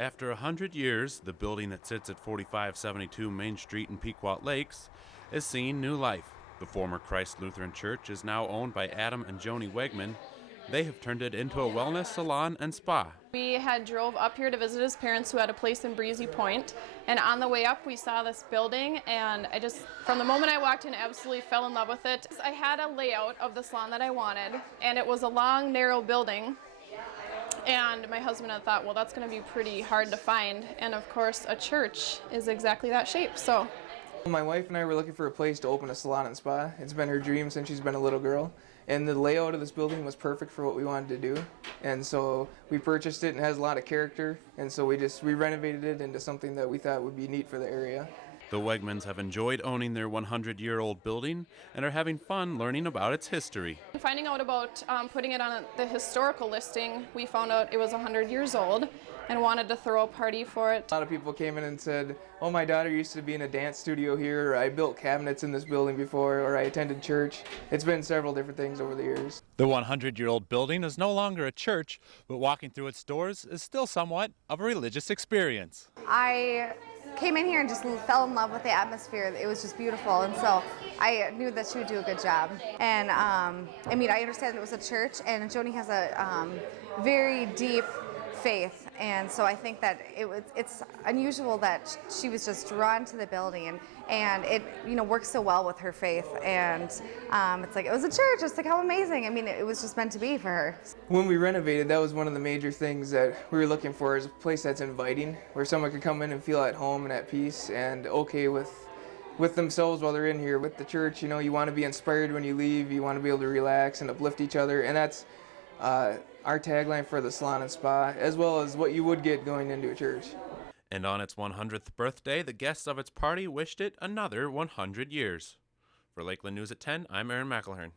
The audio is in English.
After 100 years, the building that sits at 4572 Main Street in Pequot Lakes is seeing new life. The former Christ Lutheran Church is now owned by Adam and Joni Wegman. They have turned it into a wellness salon and spa. We had drove up here to visit his parents who had a place in Breezy Point, and on the way up we saw this building, and from the moment I walked in, absolutely fell in love with it. I had a layout of the salon that I wanted, and it was a long, narrow building, and my husband had thought, well, that's going to be pretty hard to find, and of course a church is exactly that shape. So my wife and I were looking for a place to open a salon and spa. It's been her dream since she's been a little girl. And the layout of this building was perfect for what we wanted to do. And so we purchased it, and it has a lot of character. And so we renovated it into something that we thought would be neat for the area. The Wegmans have enjoyed owning their 100-year-old building and are having fun learning about its history. Finding out about putting it on the historical listing, we found out it was 100 years old and wanted to throw a party for it. A lot of people came in and said, oh, my daughter used to be in a dance studio here, or I built cabinets in this building before, or I attended church. It's been several different things over the years. The 100-year-old building is no longer a church, but walking through its doors is still somewhat of a religious experience. I came in here and just fell in love with the atmosphere. It was just beautiful, and so I knew that she would do a good job. And I understand it was a church, and Joni has a very deep faith, and so I think that it's unusual that she was just drawn to the building, and it works so well with her faith, and it's like it was a church. It's like how amazing. It was just meant to be for her. When we renovated, that was one of the major things that we were looking for, is a place that's inviting, where someone could come in and feel at home and at peace and okay with themselves while they're in here. With the church, you want to be inspired when you leave. You want to be able to relax and uplift each other, and that's our tagline for the salon and spa, as well as what you would get going into a church. And on its 100th birthday, the guests of its party wished it another 100 years. For Lakeland News at 10, I'm Aaron McElhern.